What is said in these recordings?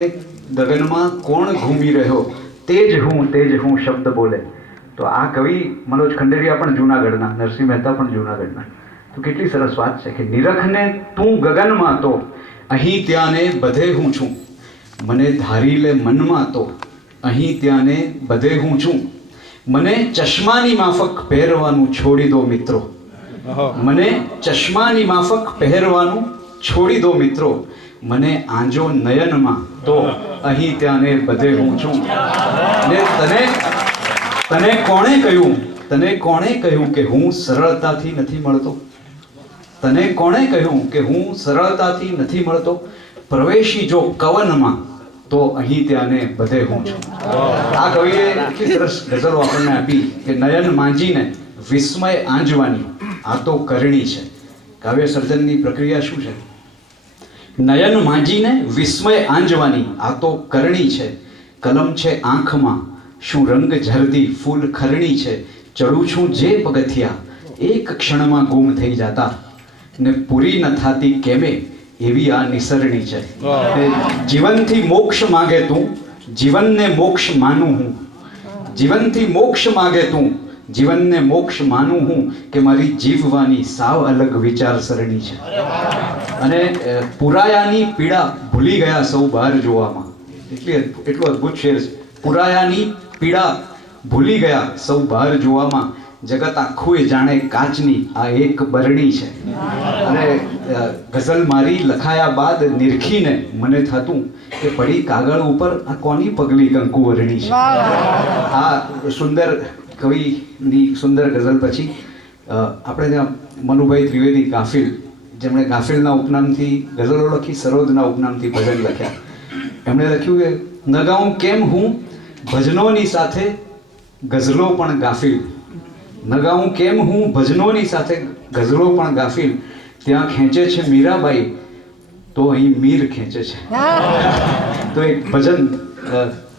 ગગનમાં કોણ ઘૂમી રહ્યો તે જ હું શબ્દ બોલે. તો આ કવિ મનોજ ખંડેરિયા પણ જૂનાગઢના, નરસિંહ મહેતા પણ જૂનાગઢના. તો કેટલી સરસ વાત છે કે નિરખને તું ગગનમાં તો અહીં ત્યાં ને બધે હું છું, મને ધારી લે મનમાં તો અહીં ત્યાં ને બધે હું છું, મને ચશ્માની માફક પહેરવાનું છોડી દો મિત્રો, મને ચશ્માની માફક પહેરવાનું છોડી દો મિત્રો, મને આંજો નયનમાં તો અહીં ત્યાં ને બધે હું છું. ને તને કોણે કહ્યું કે હું સરળતાથી નથી મળતો? તને કોણે કહ્યું કે હું સરળતાથી નથી મળતો? પ્રવેશી જો કવનમાં તો અહીં ત્યાં ને બધે હું છું. આ કવિએ એટલી સરસ ગઝલો આપણને આપી કે નયન માંજીને વિસ્મય આંજવાની આ તો કરણી છે. કાવ્ય સર્જનની પ્રક્રિયા શું છે? નયન માંજીને વિસ્મય આંજવાની આ તો કરણી છે. કલમ છે આંખમાં, શું રંગ ઝરતી ફૂલ ખરણી છે. ચડું છું જે પગથિયા એક ક્ષણમાં ગુમ થઈ જાતા, ને પૂરી ન થાતી કેમે એવી આ નિસરણી છે. જીવનથી મોક્ષ માગે તું, જીવનને મોક્ષ માનું હું. જીવનથી મોક્ષ માગે તું, જીવનને મોક્ષ માનું હું, કે મારી જીવવાની સાવ અલગ વિચારસરણી છે. અને પુરાયાની પીડા ભૂલી ગયા સૌ બહાર જોવામાં. એટલો અદ્ભુત શેર છે. પુરાયાની પીડા ભૂલી ગયા સૌ બહાર જોવામાં, જગત આખું જાણે કાચની આ એક બરણી છે. અને ગઝલ મારી લખાયા બાદ નિરખીને મને થતું કે પડી કાગળ ઉપર આ કોની પગલી કંકુવરણી છે. આ સુંદર કવિની સુંદર ગઝલ પછી આપણે ત્યાં મનુભાઈ ત્રિવેદી ગાફિલ, જેમણે ગાફિલના ઉપનામથી ગઝલો લખી, સરોદના ઉપનામથી ભજન લખ્યા. એમણે લખ્યું કે ન ગાઉં કેમ હું ભજનોની સાથે ગઝલો પણ ગાફિલ, ન ગાઉં કેમ હું ભજનોની સાથે ગઝલો પણ ગાફિલ, ત્યાં ખેંચે છે મીરાબાઈ તો અહીં મીર ખેંચે છે. તો એક ભજન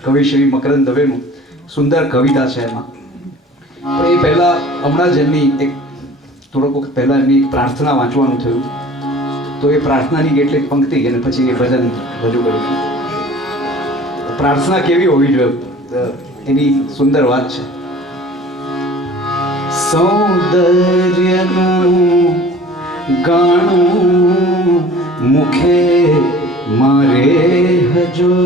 કવિ શ્રી મકરંદ દવેનું સુંદર કવિતા છે એમાં. પણ એ પહેલાં હમણાં જ એમની એક થોડોક વખત પહેલાં એમની પ્રાર્થના વાંચવાનું થયું, તો એ પ્રાર્થનાની કેટલીક પંક્તિ અને પછી એ ભજન રજૂ કરું છું. પ્રાર્થના કેવી હોવી જોઈએ એની સુંદર વાત છે. સૌંદર્યનું ગાણું મુખે મારે હજો,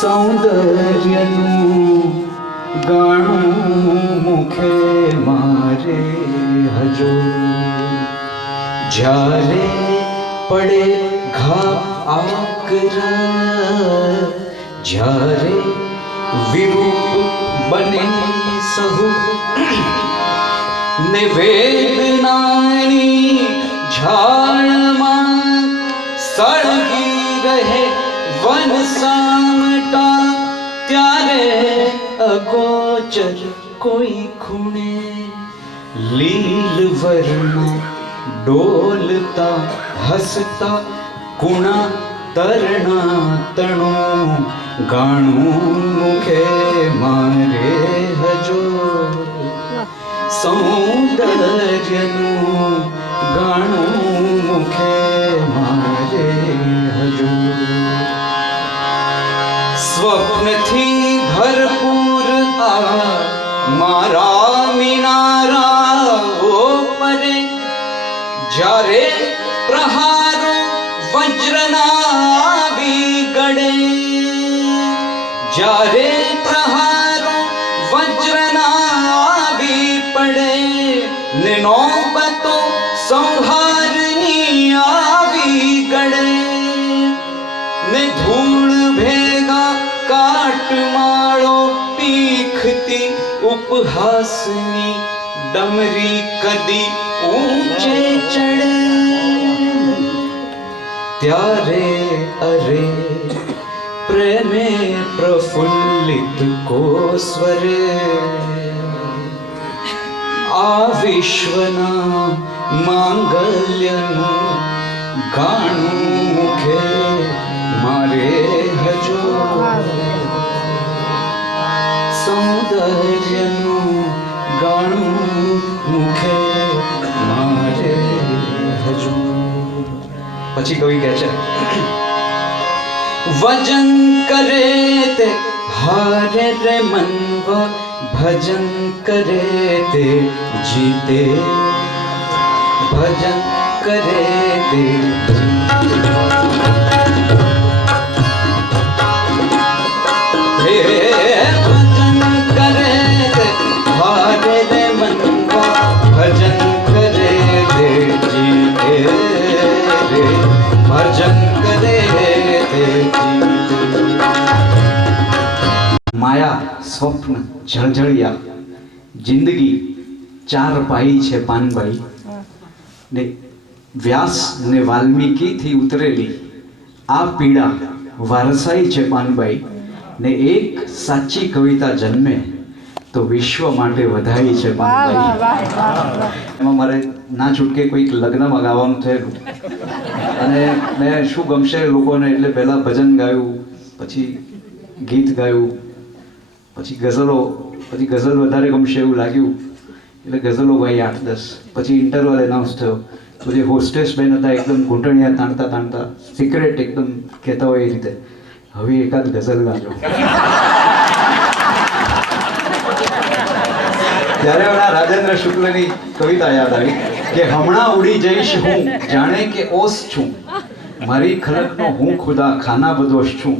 સૌંદર્યનું ગાણું મુખે મારે હજો, જ્યારે પડે ઘા આકરા, જ્યારે વિરૂપ બને સહુ, ને વેદનાની ઝાડમાં સળગી રહે વન સામટા, ત્યારે અગોચર કોઈ ખૂણે લીલ વર્ણ ડોલતા હસતા કુણા તરણા તણો, ગાણું મુખે મારે હજો, સૌંદર્યનું ગાણું મુખે મારે હજો. સ્વપ્નથી ભરપૂર આ મારા મિનારાઓ પરે, જ્યારે પ્રહારો વજ્રના વિગડે, જ્યારે પ્રહારો વજ્રના વિપડે, ને નોબતો સંહારની આવી ગળે, ને ધૂળ ભેગા કાટમાળો પીખતી ઉપહાસની ડમરી કદી ઊંચે ચડે, ત્યારે અરે પ્રેમે પ્રફુલ્લિત કો સ્વરે, આ વિશ્વના માંગલ્યનું ગાણું મુખે મારે હજો, સૌંદર્યનું ગાણું મુખે મારે હજો. પછી કવિ કહે છે વજન કરે તે હારે રે મનવા, ભજન કરે તે જીતે, ભજન કરે તે ભજન કરે તે હારે રે મનવા, ભજન કરે તે જીતે રે, ભજન કરે તે જીતે. માયા, સ્વપ્ન, જળજળિયા, જિંદગી ચાર પાઈ છે પાનબાઈ ને વ્યાસ ને વાલ્મીકીથી ઉતરેલી આ પીડા વારસાઈ છે પાનબાઈ ને એક સાચી કવિતા જન્મે તો વિશ્વ માટે વધાઈ છે પાનબાઈ. એમાં મારે ના છૂટકે કોઈક લગ્નમાં ગાવાનું થયેલું અને મેં શું ગમશે લોકોને એટલે પહેલાં ભજન ગાયું, પછી ગીત ગાયું, પછી ગઝલો, પછી ગઝલ વધારે ગમશે એવું લાગ્યું એટલે ગઝલો ગાઈ 8-10, પછી ઇન્ટરવલ એનાઉન્સ થયો તો જે હોસ્ટેસ બેન હતા એકદમ ઘૂંટણિયા તાણતા તાણતા સિક્રેટ એકદમ કહેતા હોય એ રીતે, હવે એકાદ ગઝલ ગાજો. ત્યારે ઓલા રાજેન્દ્ર શુક્લની કવિતા યાદ આવી કે હમણાં ઉડી જઈશ હું જાણે કે ઓસ છું, મારી ખલકનો હું ખુદા ખાના બદોશ છું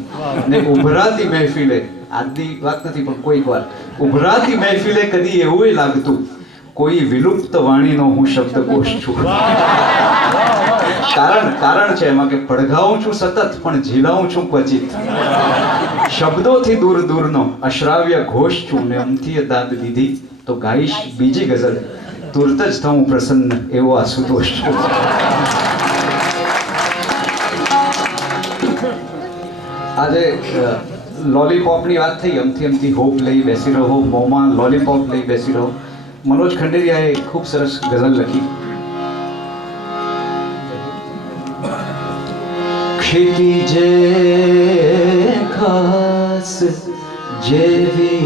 ને ઉભરાતી મહેફિલે, આજની વાત નથી પણ કોઈક વાર ઉભરાતી મહેફિલે કદી એવું લાગતું કોઈ વિલુપ્ત વાણીનો હું શબ્દકોશ છું. કારણ છે એમાં કે પડઘાઉં છું સતત પણ ઝીલાઉં છું ક્વચિત, શબ્દોથી દૂર દૂરનો અશ્રાવ્ય ઘોષ છું ને અમથી દાદ દીધી તો ગાઈશ બીજી ગઝલ, તુરત જ થઉં પ્રસન્ન એવો આશુતોષ છું. આજે લોલીપોપની વાત થઈ, અમથી હોપ લઈ બેસી રહો, મોંમાં લોલીપોપ લઈ બેસી રહો. મનોજ ખંડેરિયાએ ખૂબ સરસ ગઝલ લખી. क्षितिजे खास जेवी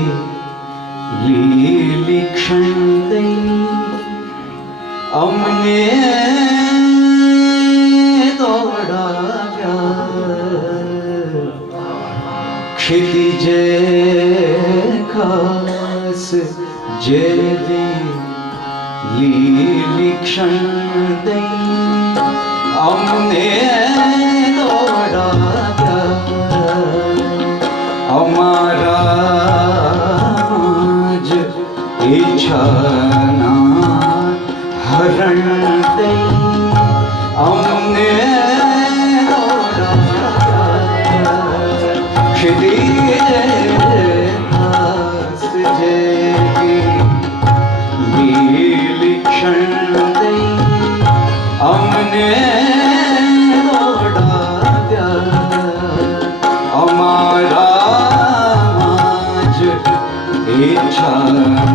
લીલી ક્ષણ અમને દોડાવ્યા, क्षितिजे खास જેવી લીલી ક્ષણ અમને અમારા જ ઈચ્છાના હરણ દઈ અમને ક્ષિતિજે ખાસ જેવી લીલી ક્ષણ દઈ અમને અમારા જ ઈચ્છા